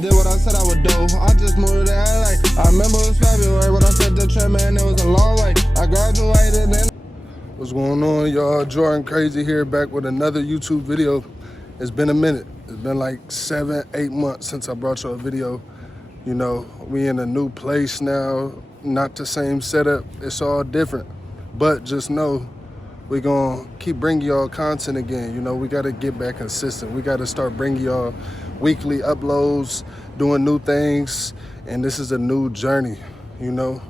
just did what I said I would do. I just moved to LA. I remember it was February, but I said the trip, man, it was a long way. I graduated and... What's going on, y'all? JordenCrazy here, back with another YouTube video. It's been a minute. It's been like 7-8 months since I brought you a video. You know, we in a new place now, not the same setup. It's all different. But just know, we're gonna keep bringing y'all content again. You know, we gotta get back consistent. We gotta start bringing y'all weekly uploads, doing new things. And this is a new journey, you know?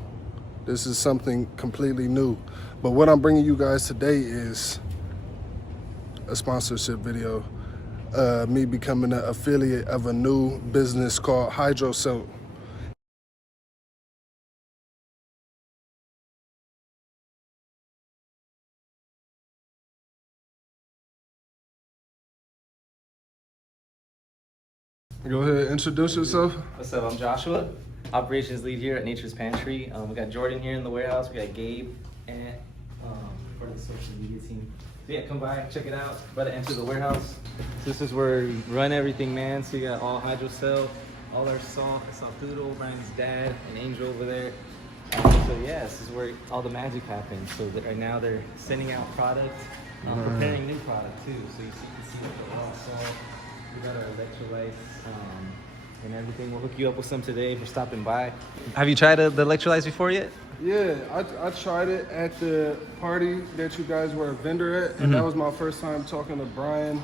This is something completely new. But what I'm bringing you guys today is a sponsorship video. Me becoming an affiliate of a new business called Hydroselt. Go ahead, introduce yourself. What's up, I'm Joshua, operations lead here at Nature's Pantry. We got Jordan here in the warehouse, we got Gabe and part of the social media team. So yeah, come by, check it out, about to enter the warehouse. So this is where we run everything, man. So you got all Hydroselt, all our salt, Doodle, Brian's dad, and Angel over there. So yeah, this is where all the magic happens. So that right now they're sending out product, preparing new product too. So you can see the raw salt. We got our electrolytes and everything. We'll hook you up with some today for stopping by. Have you tried the electrolytes before yet? Yeah, I tried it at the party that you guys were a vendor at, and that was my first time talking to Brian,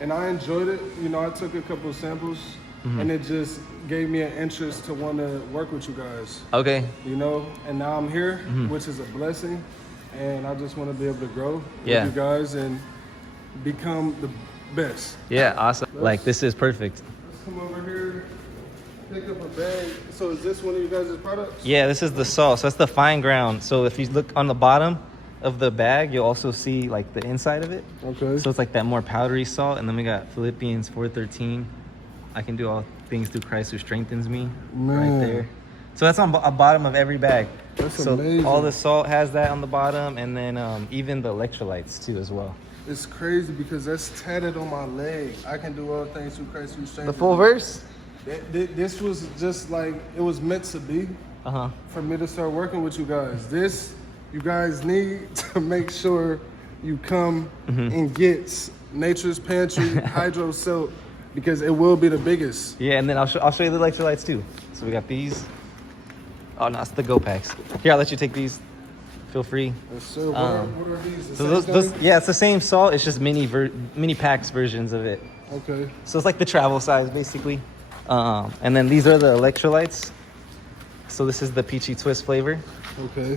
and I enjoyed it. You know, I took a couple of samples, and it just gave me an interest to want to work with you guys. Okay. You know, and now I'm here, which is a blessing, and I just want to be able to grow with you guys and become the best. Yeah, awesome. Like, this is perfect. Let's come over here, pick up a bag. So is this one of you guys' products? Yeah, this is the salt. So that's the fine ground. So if you look on the bottom of the bag, you'll also see like the inside of it. Okay. So it's like that more powdery salt. And then we got Philippians 4:13. I can do all things through Christ who strengthens me. Man. Right there. So that's on the bottom of every bag. That's so amazing. All the salt has that on the bottom, and then even the electrolytes too as well. It's crazy because that's tatted on my leg. I can do all things through Christ who strengthens me. The full verse? This was just like, it was meant to be for me to start working with you guys. This, you guys need to make sure you come and get Nature's Pantry Hydroselt, because it will be the biggest. Yeah, and then I'll show you the electrolytes too. So we got these. Oh no, it's the Go Packs. Here, I'll let you take these. Feel free. Yes, sir. What are these? So those, yeah, it's the same salt. It's just mini packs versions of it. Okay. So it's like the travel size, basically. And then these are the electrolytes. So this is the peachy twist flavor. Okay.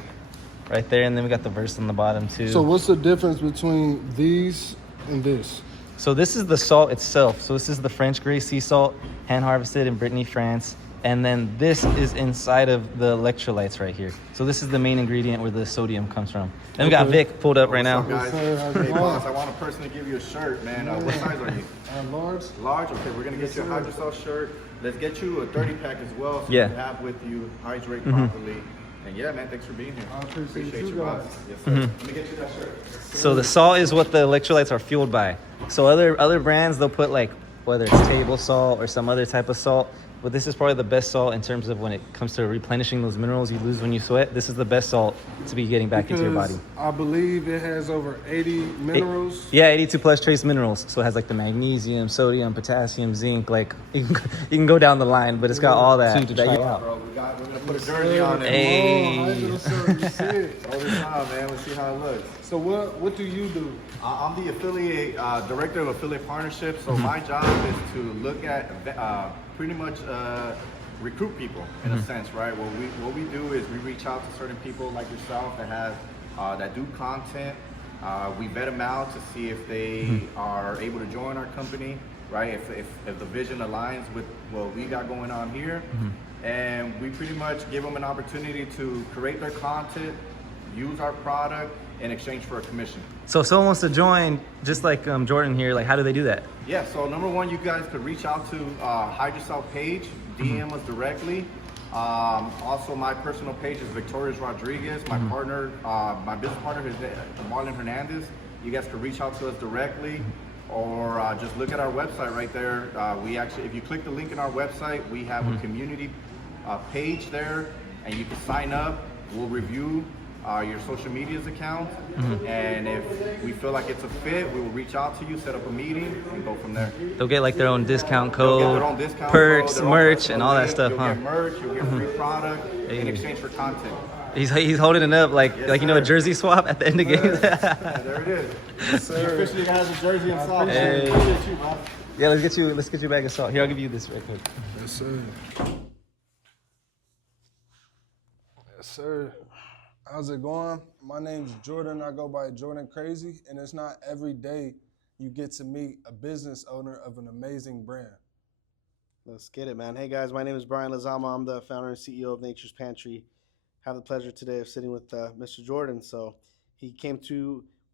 Right there, and then we got the verse on the bottom too. So what's the difference between these and this? So this is the salt itself. So this is the French gray sea salt, hand harvested in Brittany, France. And then this is inside of the electrolytes right here. So this is the main ingredient where the sodium comes from. Then we got Vic pulled up right now. Guys, hey boss, I want to personally give you a shirt, man. What size are you? Large. Large? Okay, we're gonna get you a Hydroselt shirt. Let's get you a 30-pack as well, so you can have with you, hydrate properly. And yeah, man, thanks for being here. I appreciate you boss. guys. Yes, sir. Let me get you that shirt. So the salt is what the electrolytes are fueled by. So other brands, they'll put like, whether it's table salt or some other type of salt, but this is probably the best salt in terms of when it comes to replenishing those minerals you lose when you sweat. This is the best salt to be getting back into your body. I believe it has over 80 minerals. 82 plus trace minerals. So it has like the magnesium, sodium, potassium, zinc. Like you can go down the line, but it's got all that. Bro, we're gonna put a jersey on it. Hey. All the time, man. We'll see how it looks. So what do you do? I'm the affiliate director of affiliate partnerships. So my job is to look at pretty much recruit people in a sense, right? What we do is we reach out to certain people like yourself that have that do content. We vet them out to see if they are able to join our company, right? If the vision aligns with what we got going on here, and we pretty much give them an opportunity to create their content, use our product in exchange for a commission. So if someone wants to join, just like Jordan here, like how do they do that? Yeah, so number one, you guys could reach out to Hydroselt page, DM us directly. Also, my personal page is Victorious Rodriguez. My partner, my business partner is Marlon Hernandez. You guys could reach out to us directly. or just look at our website right there. We actually, if you click the link in our website, we have a community page there, and you can sign up. We'll review your social media's account, and if we feel like it's a fit, we will reach out to you, set up a meeting, and go from there. They'll get like their own discount They'll get code, their own discount perks, code, their own merch, and all that personal stuff, link. huh? You'll get merch, you'll get free product in exchange for content. He's holding it up like Yes, you know, a sir. jersey swap at the end of games. There it is. Yes, sir. Officially has a jersey and socks. Hey. Appreciate you, bro. Yeah, let's get you a bag of salt. Here, I'll give you this right quick. Yes, sir. Yes, sir. How's it going? My name's Jordan. I go by JordenCrazy, and it's not every day you get to meet a business owner of an amazing brand. Let's get it, man. Hey, guys, my name is Brian Lozama. I'm the founder and CEO of Nature's Pantry. Have the pleasure today of sitting with Mr. Jordan. So we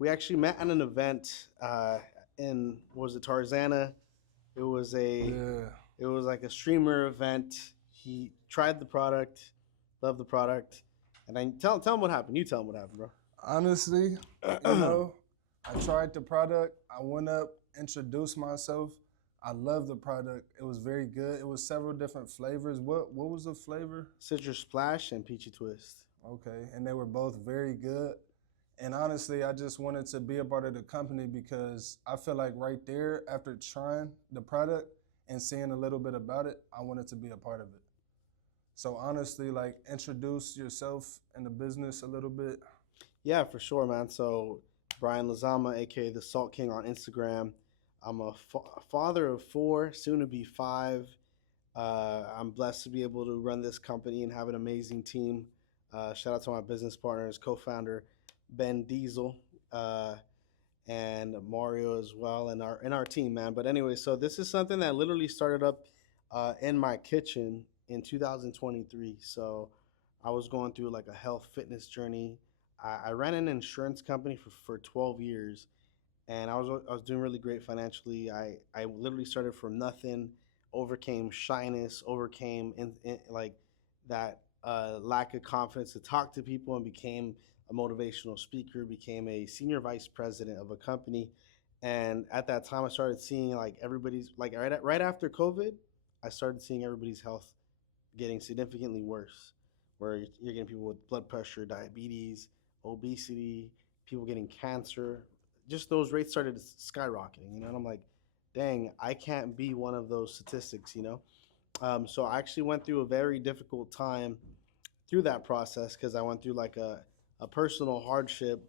actually met at an event in, was it Tarzana? It was it was like a streamer event. He tried the product, loved the product. And I tell him what happened. You tell him what happened, bro. Honestly, I tried the product. I went up, introduced myself. I love the product. It was very good. It was several different flavors. What was the flavor? Citrus Splash and Peachy Twist. Okay, and they were both very good. And honestly, I just wanted to be a part of the company because I feel like right there, after trying the product and seeing a little bit about it, I wanted to be a part of it. So honestly, like, introduce yourself and the business a little bit. Yeah, for sure, man. So Brian Lozama, aka the Salt King on Instagram. I'm a father of 4, soon to be 5. I'm blessed to be able to run this company and have an amazing team. Shout out to my business partners, co-founder Ben Diesel, and Mario as well, and our team, man. But anyway, so this is something that literally started up in my kitchen in 2023. So I was going through like a health fitness journey. I ran an insurance company for 12 years. And I was doing really great financially. I literally started from nothing, overcame shyness, overcame like that lack of confidence to talk to people, and became a motivational speaker, became a senior vice president of a company. And at that time, I started seeing like everybody's, like right after COVID, I started seeing everybody's health getting significantly worse, where you're getting people with blood pressure, diabetes, obesity, people getting cancer. Just those rates started skyrocketing, and I'm like, dang, I can't be one of those statistics, So I actually went through a very difficult time through that process, because I went through like a personal hardship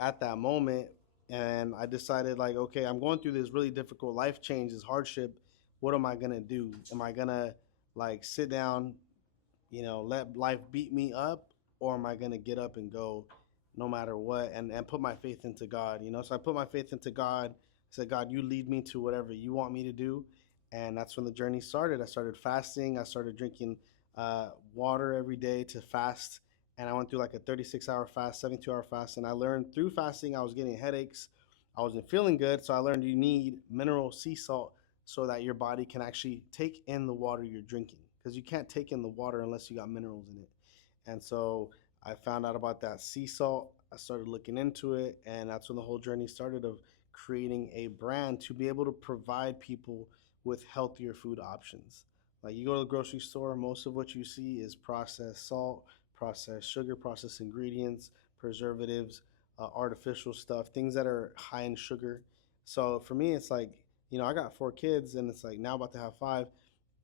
at that moment. And I decided, like, okay, I'm going through this really difficult life change, this hardship. What am I going to do? Am I going to like sit down, let life beat me up? Or am I going to get up and go no matter what, and put my faith into God, So I put my faith into God. I said, God, you lead me to whatever you want me to do. And that's when the journey started. I started fasting. I started drinking water every day to fast. And I went through like a 36-hour fast, 72-hour fast. And I learned through fasting, I was getting headaches. I wasn't feeling good. So I learned you need mineral sea salt so that your body can actually take in the water you're drinking. Because you can't take in the water unless you got minerals in it. And so I found out about that sea salt. I started looking into it, and that's when the whole journey started of creating a brand to be able to provide people with healthier food options. Like, you go to the grocery store, most of what you see is processed salt, processed sugar, processed ingredients, preservatives, artificial stuff, things that are high in sugar. So for me, it's like, I got 4 kids, and it's like now about to have 5,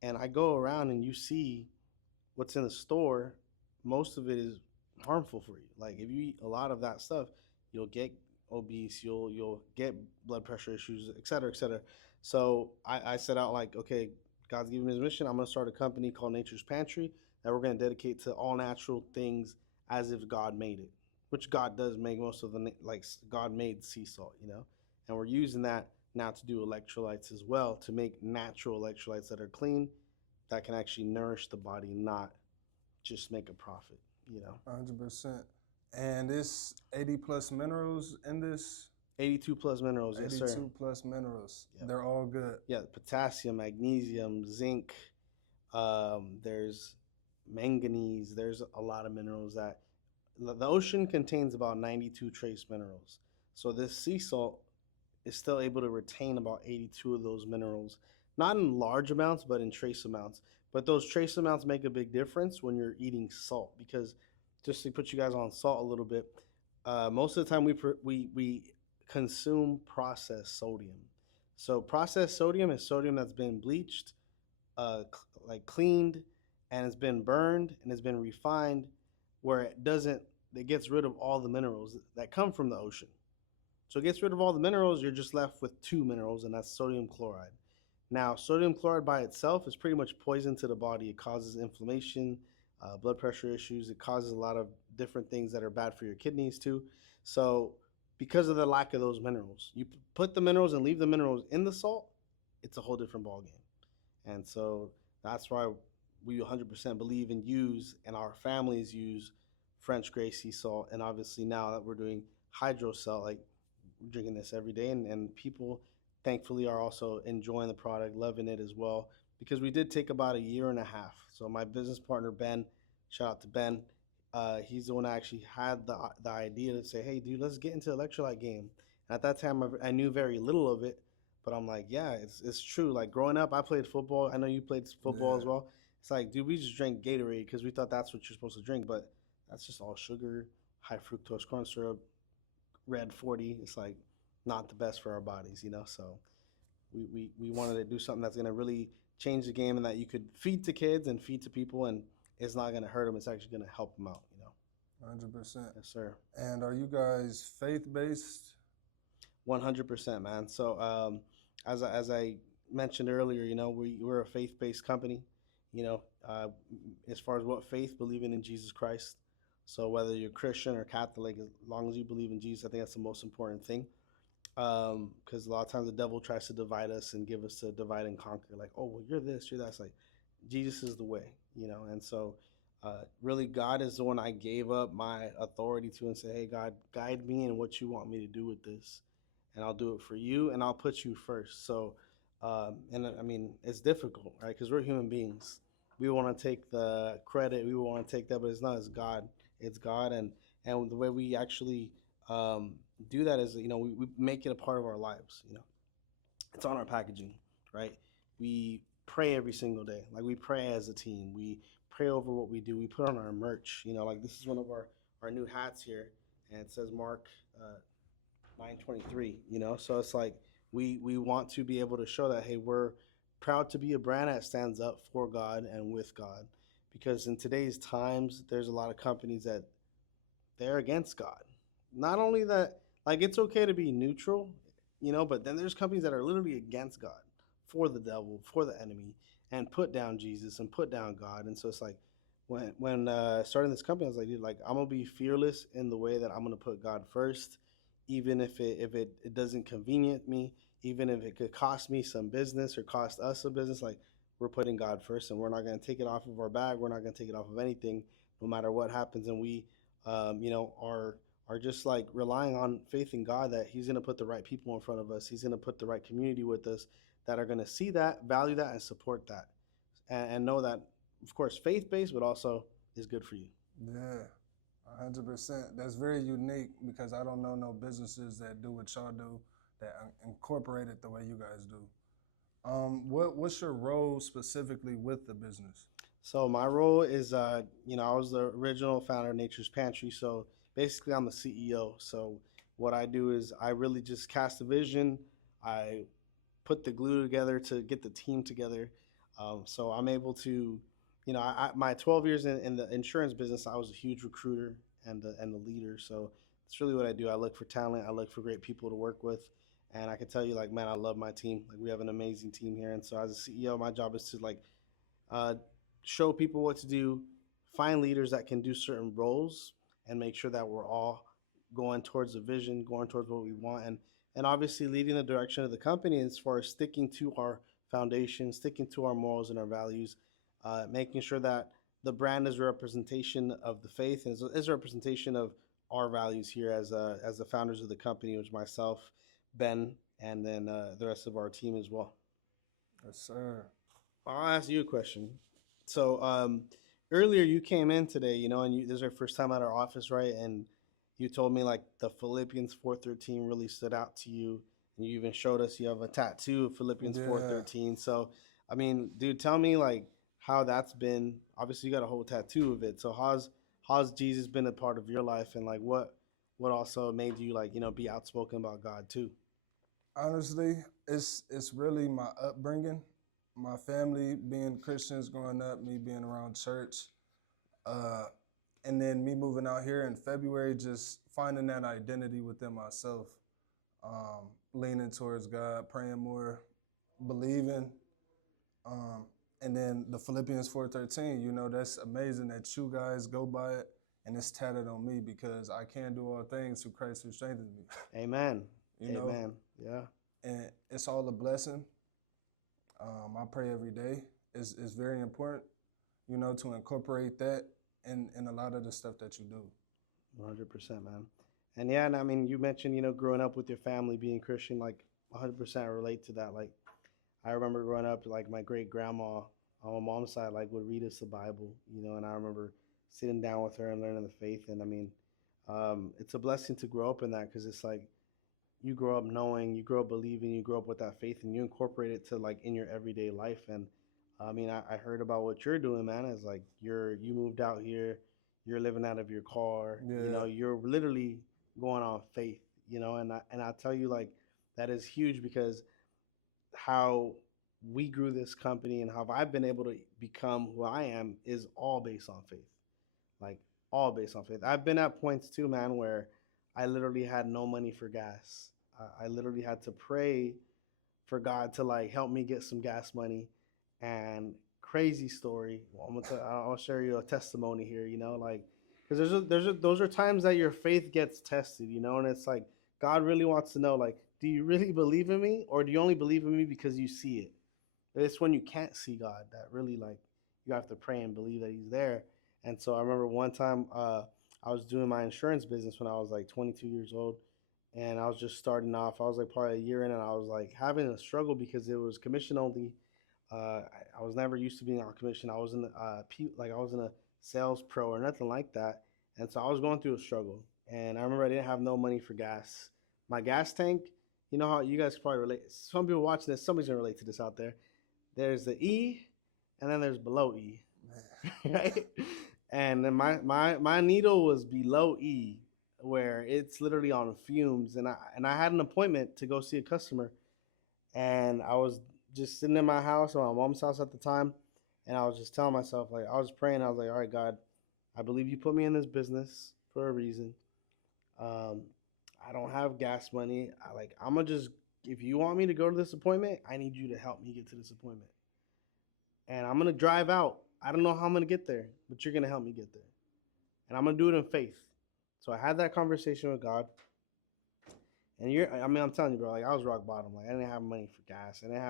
and I go around and you see what's in the store. Most of it is harmful for you. Like, if you eat a lot of that stuff, you'll get obese, you'll get blood pressure issues, et cetera, et cetera. So I set out like, okay, God's given me his mission. I'm going to start a company called Nature's Pantry that we're going to dedicate to all natural things as if God made it, which God does make most of the, like, God made sea salt, and we're using that now to do electrolytes as well, to make natural electrolytes that are clean, that can actually nourish the body, not just make a profit. 100%. And it's 80 plus minerals in this? 82 plus minerals, yes, sir. 82 plus minerals. Yep. They're all good. Yeah, potassium, magnesium, zinc. There's manganese. There's a lot of minerals that the ocean contains about 92 trace minerals. So this sea salt is still able to retain about 82 of those minerals, not in large amounts, but in trace amounts. But those trace amounts make a big difference when you're eating salt, because just to put you guys on salt a little bit, most of the time we consume processed sodium. So processed sodium is sodium that's been bleached, like cleaned, and it's been burned and it's been refined, where it gets rid of all the minerals that come from the ocean. So it gets rid of all the minerals. You're just left with two minerals, and that's sodium chloride. Now, sodium chloride by itself is pretty much poison to the body. It causes inflammation, blood pressure issues. It causes a lot of different things that are bad for your kidneys too. So, because of the lack of those minerals, you put the minerals and leave the minerals in the salt, it's a whole different ballgame. And so that's why we 100% believe and use, and our families use French gray sea salt. And obviously now that we're doing Hydroselt, like we're drinking this every day, and people thankfully are also enjoying the product, loving it as well, because we did take about a year and a half. So my business partner, Ben, shout out to Ben, he's the one that actually had the idea to say, hey, dude, let's get into the electrolyte game. And at that time, I knew very little of it, but I'm like, yeah, it's true. Like growing up, I played football. I know you played football as well. It's like, dude, we just drank Gatorade because we thought that's what you're supposed to drink, but that's just all sugar, high fructose corn syrup, red 40. It's like not the best for our bodies, you know. So we wanted to do something that's gonna really change the game, and that you could feed to kids and feed to people, and it's not gonna hurt them. It's actually gonna help them out, you know. 100%. Yes, sir. And are you guys faith-based? 100%, man. So as I mentioned earlier, you know, we're a faith-based company. You know, as far as what faith, believing in Jesus Christ. So whether you're Christian or Catholic, as long as you believe in Jesus, I think that's the most important thing. Because a lot of times the devil tries to divide us and give us a divide and conquer. Like, oh, well, you're this, you're that. It's like Jesus is the way, you know. And so, really, God is the one I gave up my authority to and say, hey, God, guide me in what you want me to do with this, and I'll do it for you, and I'll put you first. So, and I mean, it's difficult, right? Because we're human beings. We want to take the credit, we want to take that, but it's not. It's God. It's God, and the way we actually do that is, you know, we make it a part of our lives. You know, it's on our packaging, right? We pray every single day. Like we pray as a team. We pray over what we do. We put on our merch. You know, like this is one of our new hats here, and it says Mark 9:23. You know, so it's like we want to be able to show that, hey, we're proud to be a brand that stands up for God and with God, because in today's times, there's a lot of companies that they're against God. Not only that, like it's okay to be neutral, you know, but then there's companies that are literally against God, for the devil, for the enemy, and put down Jesus and put down God. And so it's like when starting this company, I was like, dude, like I'm gonna be fearless in the way that I'm gonna put God first, even if it doesn't convenient me, even if it could cost me some business or cost us some business. Like we're putting God first, and we're not gonna take it off of our bag. We're not gonna take it off of anything, no matter what happens. And we, you know, are just like relying on faith in God that He's gonna put the right people in front of us. He's gonna put the right community with us that are gonna see that, value that, and support that, and know that, of course, faith based, but also is good for you. Yeah, 100%. That's very unique, because I don't know no businesses that do what y'all do, that incorporate it the way you guys do. What's your role specifically with the business? So my role is, you know, I was the original founder of Nature's Pantry. So basically, I'm the CEO. So what I do is I really just cast a vision. I put the glue together to get the team together. So I'm able to, you know, my 12 years in the insurance business, I was a huge recruiter and the leader. So it's really what I do. I look for talent. I look for great people to work with. And I can tell you, like, man, I love my team. Like, we have an amazing team here. And so as a CEO, my job is to, like, uh, show people what to do, find leaders that can do certain roles, and make sure that we're all going towards the vision, going towards what we want, and obviously leading the direction of the company as far as sticking to our foundation, sticking to our morals and our values, making sure that the brand is a representation of the faith and is a representation of our values here as the founders of the company, which myself, Ben, and then the rest of our team as well. Yes, sir. I'll ask you a question. So earlier you came in today, you know, and this is your first time at our office, right? And you told me like the Philippians 4:13 really stood out to you, You even showed us you have a tattoo of Philippians Yeah. 4:13. So, I mean, dude, tell me like how that's been. Obviously, you got a whole tattoo of it. So how's Jesus been a part of your life, and like what also made you like be outspoken about God too? Honestly, it's really my upbringing, my family being Christians growing up, me being around church, uh, and then me moving out here in February, just finding that identity within myself, leaning towards God, praying more, believing, um, and then the Philippians 4:13. That's amazing that you guys go by it, and it's tatted on me because I can do all things through Christ who strengthens me. Amen. You know, Amen. Yeah. and it's all a blessing. I pray every day. It's very important, to incorporate that in a lot of the stuff that you do. 100%, man. And yeah, and I mean, you mentioned, growing up with your family being Christian, like 100% relate to that. Like, I remember growing up, like my great grandma on my mom's side, like would read us the Bible, and I remember sitting down with her and learning the faith. And I mean, it's a blessing to grow up in that because it's like you grow up knowing, you grow up believing, you grow up with that faith, and you incorporate it to like in your everyday life. And I mean, I heard about what you're doing, man. Is like you moved out here, you're living out of your car. Yeah. You're literally going on faith. And I tell you like that is huge because how we grew this company and how I've been able to become who I am is all based on faith. Like all based on faith. I've been at points too, man, where I literally had no money for gas. I literally had to pray for God to like help me get some gas money. And crazy story. Well, I'll share you a testimony here. Like because those are times that your faith gets tested. And it's like God really wants to know, like, do you really believe in me, or do you only believe in me because you see it? It's when you can't see God that really like you have to pray and believe that He's there. And so I remember one time I was doing my insurance business when I was like 22 years old, and I was just starting off. I was like probably a year in, and I was like having a struggle because it was commission only. I was never used to being on commission. I was in I was in a sales pro or nothing like that, and so I was going through a struggle. And I remember I didn't have no money for gas. My gas tank, you know how you guys probably relate. Some people watching this, somebody's gonna relate to this out there. There's the E, and then there's below E, right? And then my needle was below E, where it's literally on fumes. And I had an appointment to go see a customer, and I was just sitting in my house or my mom's house at the time, and I was just telling myself, like, I was praying. I was like, all right, God, I believe you put me in this business for a reason. Um, I don't have gas money. I'm gonna just, if you want me to go to this appointment, I need you to help me get to this appointment. And I'm gonna drive out. I don't know how I'm gonna get there, but you're gonna help me get there. And I'm gonna do it in faith. So I had that conversation with God. And I'm telling you, bro, like I was rock bottom. Like I didn't have money for gas. I didn't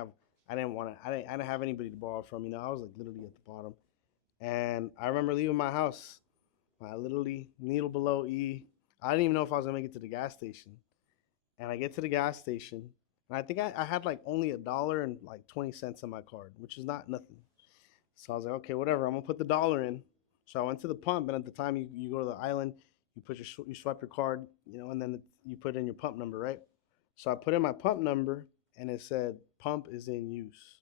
have anybody to borrow from. I was like literally at the bottom. And I remember leaving my house. I literally needle below E. I didn't even know if I was gonna make it to the gas station. And I get to the gas station, and I think I had like only $1.20 on my card, which is not nothing. So I was like, okay, whatever. I'm gonna put the dollar in. So I went to the pump, and at the time you go to the island, you swipe your card, and then you put in your pump number, right? So I put in my pump number, and it said pump is in use.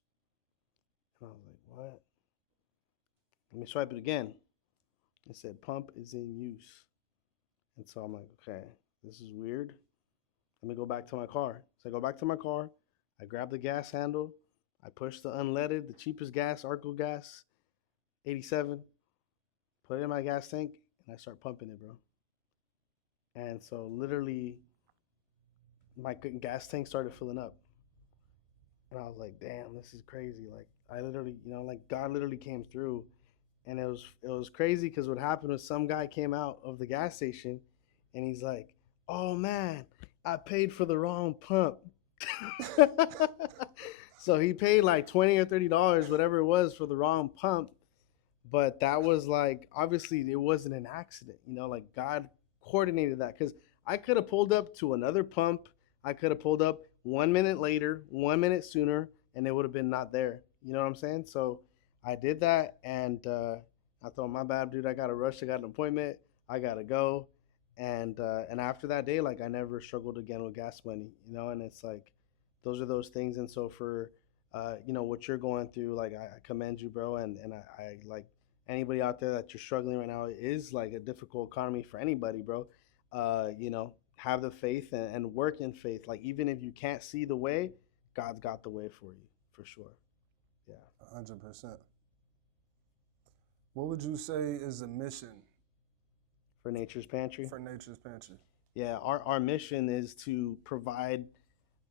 And I was like, what? Let me swipe it again. It said pump is in use. And so I'm like, okay, this is weird. Let me go back to my car. So I go back to my car. I grab the gas handle. I push the unleaded, the cheapest gas, Arco gas, 87. Put it in my gas tank, and I start pumping it, bro. And so literally, my gas tank started filling up. And I was like, damn, this is crazy. Like I literally, like God literally came through. And it was crazy because what happened was some guy came out of the gas station, and he's like, oh man, I paid for the wrong pump. So he paid like $20 or $30, whatever it was, for the wrong pump. But that was like, obviously it wasn't an accident, like God coordinated that, because I could have pulled up to another pump. I could have pulled up 1 minute later, 1 minute sooner, and it would have been not there. You know what I'm saying? So I did that, and I thought, my bad, dude. I got to rush. I got an appointment. I got to go. And after that day, like I never struggled again with gas money, and it's like those are those things. And so for what you're going through, like I commend you, bro. And I like anybody out there that you're struggling right now. It is like a difficult economy for anybody, bro. Have the faith and work in faith. Like even if you can't see the way, God's got the way for you, for sure. Yeah. 100%. What would you say is the mission For Nature's Pantry? for Nature's Pantry? Yeah, our mission is to provide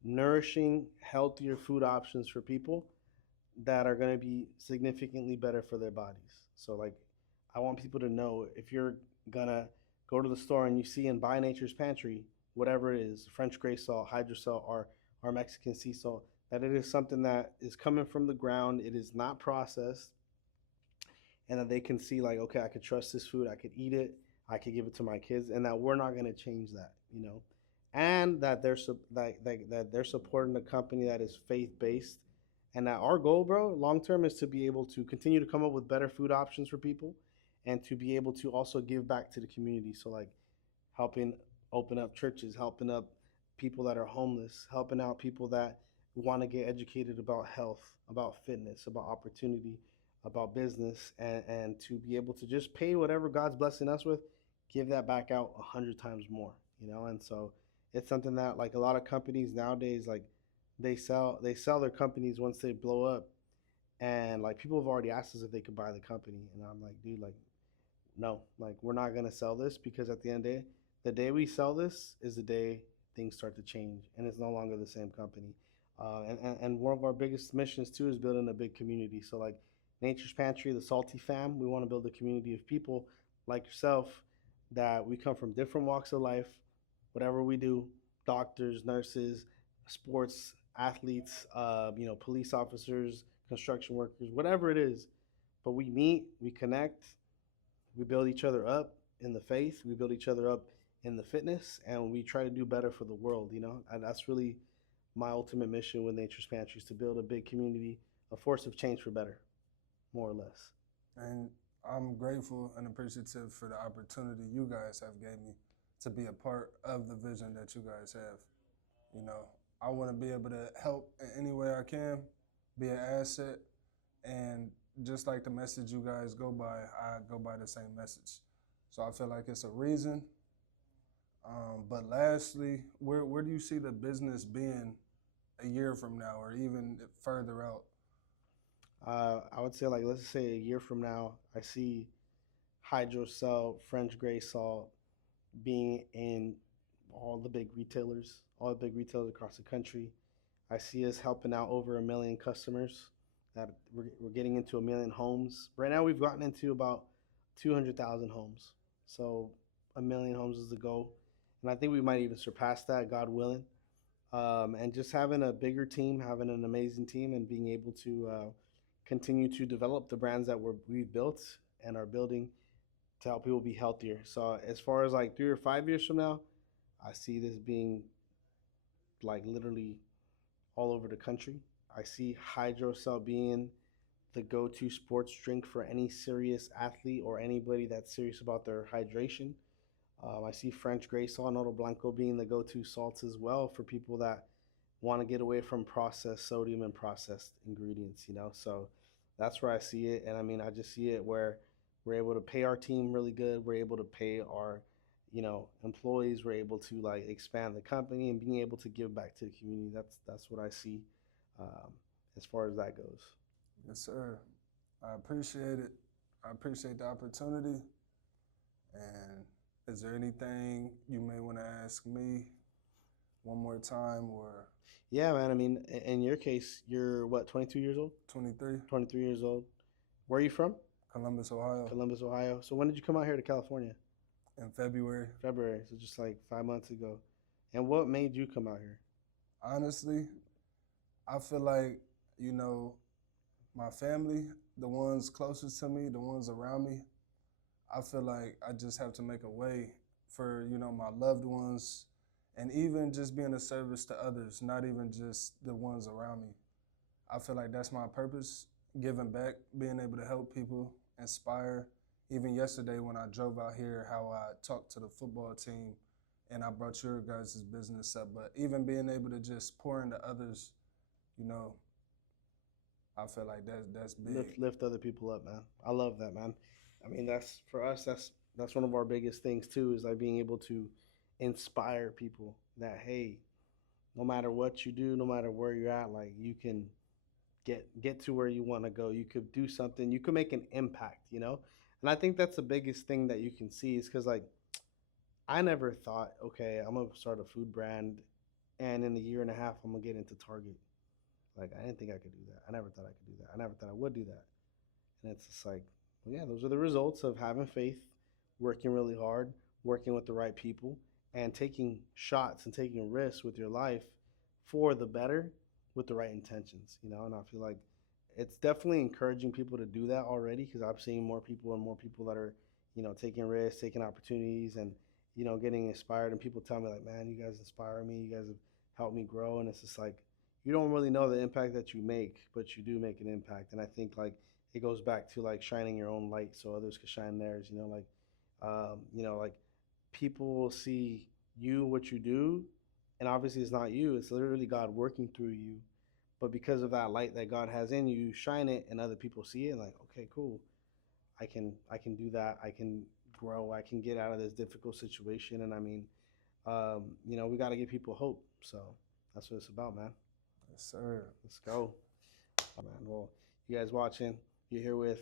nourishing, healthier food options for people that are going to be significantly better for their bodies. So, like, I want people to know if you're going to go to the store and you see and buy Nature's Pantry, whatever it is, French gray salt, Hydroselt, or our Mexican sea salt, that it is something that is coming from the ground, it is not processed, and that they can see, like, okay, I could trust this food, I could eat it, I could give it to my kids, and that we're not going to change that, and that they're supporting a company that is faith-based, and that our goal, bro, long term, is to be able to continue to come up with better food options for people, and to be able to also give back to the community. So like helping open up churches, helping up people that are homeless, helping out people that want to get educated about health, about fitness, about opportunity, about business, and to be able to just pay whatever God's blessing us with, give that back out 100 times more, And so it's something that like a lot of companies nowadays, like they sell their companies once they blow up, and like people have already asked us if they could buy the company, and I'm like, dude, like no, like we're not gonna sell this, because at the end of the day we sell this is the day things start to change, and it's no longer the same company. And one of our biggest missions too is building a big community. So like Nature's Pantry, the Salty Fam, we want to build a community of people like yourself that we come from different walks of life, whatever we do, doctors, nurses, sports athletes, police officers, construction workers, whatever it is. But we meet, we connect, we build each other up in the faith, we build each other up in the fitness, and we try to do better for the world, And that's really my ultimate mission with Nature's Pantry, is to build a big community, a force of change for better, more or less. And I'm grateful and appreciative for the opportunity you guys have gave me to be a part of the vision that you guys have. I want to be able to help in any way I can, be an asset, and just like the message you guys go by, I go by the same message. So I feel like it's a reason. But lastly, where do you see the business being a year from now, or even further out? I would say, like, let's say a year from now, I see Hydroselt, French gray salt being in all the big retailers across the country. I see us helping out over 1 million customers, that we're getting into 1 million homes. Right now we've gotten into about 200,000 homes. So 1 million homes is the goal. And I think we might even surpass that, God willing. And just having a bigger team, having an amazing team, and being able to continue to develop the brands that we've built and are building to help people be healthier. So as far as like 3 or 5 years from now, I see this being like literally all over the country. I see Hydroselt being the go-to sports drink for any serious athlete or anybody that's serious about their hydration. I see French gray salt, Noto Blanco being the go-to salts as well for people that want to get away from processed sodium and processed ingredients, So that's where I see it. And I mean, I just see it where we're able to pay our team really good. We're able to pay our, employees. We're able to like expand the company and being able to give back to the community. That's what I see as far as that goes. Yes, sir. I appreciate it. I appreciate the opportunity. And is there anything you may want to ask me one more time, or? Yeah, man. I mean, in your case, you're what, 22 years old? 23. 23 years old. Where are you from? Columbus, Ohio. Columbus, Ohio. So when did you come out here to California? In February. February, so just like 5 months ago. And what made you come out here? Honestly, I feel like, my family, the ones closest to me, the ones around me, I feel like I just have to make a way for, my loved ones, and even just being a service to others, not even just the ones around me. I feel like that's my purpose, giving back, being able to help people, inspire. Even yesterday when I drove out here, how I talked to the football team, and I brought your guys' business up. But even being able to just pour into others, you know, I feel like that's big. Lift other people up, man. I love that, man. I mean, that's for us. That's one of our biggest things too. Is like being able to inspire people that hey, no matter what you do, no matter where you're at, like you can get to where you want to go. You could do something. You could make an impact. You know, and I think that's the biggest thing that you can see is because like I never thought, okay, I'm gonna start a food brand, and in a year and a half, I'm gonna get into Target. Like I didn't think I could do that. I never thought I could do that. I never thought I would do that. And it's just like, well, yeah, those are the results of having faith, working really hard, working with the right people, and taking shots and taking risks with your life for the better with the right intentions, you know. And I feel like it's definitely encouraging people to do that already because I'm seeing more people and more people that are, you know, taking risks, taking opportunities, and you know, getting inspired. And people tell me like, man, you guys inspire me. You guys have helped me grow. And it's just like you don't really know the impact that you make, but you do make an impact. And I think like it goes back to like shining your own light so others can shine theirs. You know, like people will see you what you do, and obviously it's not you; it's literally God working through you. But because of that light that God has in you, you shine it, and other people see it, and like, okay, cool, I can do that. I can grow. I can get out of this difficult situation. And I mean, you know, we got to give people hope. So that's what it's about, man. Yes, sir. Let's go, man. Well, you guys watching, you're here with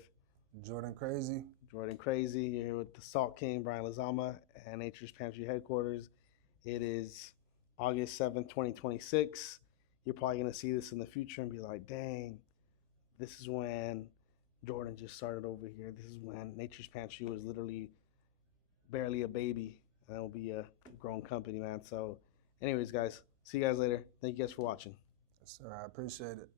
JordenCrazy. JordenCrazy. You're here with the Salt King, Brian Lazama, and Nature's Pantry headquarters. It is August 7th, 2026. You're probably going to see this in the future and be like, dang, this is when Jordan just started over here. This is when Nature's Pantry was literally barely a baby. And it'll be a grown company, man. So, anyways, guys, see you guys later. Thank you guys for watching. Yes, sir. I appreciate it.